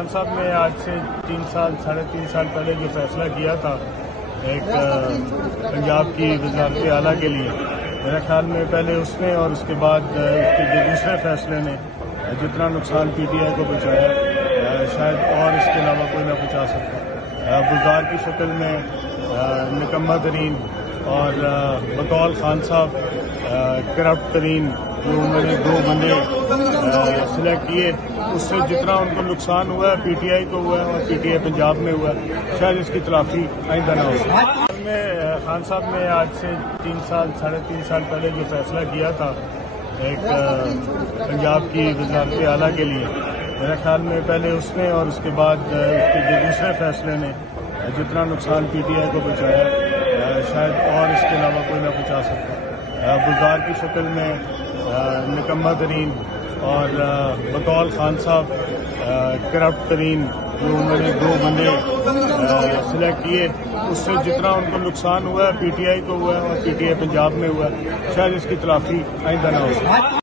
خان صاحب نے آج سے 3.5 سال پہلے جو فیصلہ کیا تھا ایک پنجاب کی وزارت اعلیٰ کے لیے، میرے خیال میں پہلے اس نے اور اس کے بعد اس کے جو دوسرے فیصلے نے جتنا نقصان پی ٹی آئی کو پہنچایا شاید اور اس کے علاوہ کوئی نہ پہنچا سکتا۔ بزدار کی شکل میں نکمہ ترین اور بطول خان صاحب کرپٹ ترین جو انہوں نے 2 بندے سلیکٹ کیے، اس سے جتنا ان کو نقصان ہوا ہے پی ٹی آئی کو ہوا ہے اور پی ٹی آئی پنجاب میں ہوا ہے، شاید اس کی تلافی آئندہ نہ ہو سکے۔ خان صاحب نے آج سے 3.5 سال پہلے جو فیصلہ کیا تھا ایک پنجاب کی وزارت اعلیٰ کے لیے، میرے خیال میں پہلے اس نے اور اس کے بعد اس کے جو دوسرے فیصلے نے جتنا نقصان پی ٹی آئی کو پہنچایا شاید اور اس کے علاوہ کوئی نہ پہنچا سکتا۔ بزدار کی شکل میں نکمہ ترین اور بطول خان صاحب کرپٹ ترین جو انہوں نے 2 بندے سلیکٹ کیے، اس سے جتنا ان کو نقصان ہوا ہے پی ٹی آئی کو ہوا ہے اور پی ٹی آئی پنجاب میں ہوا ہے، شاید اس کی تلافی آئندہ نہ ہو سکے۔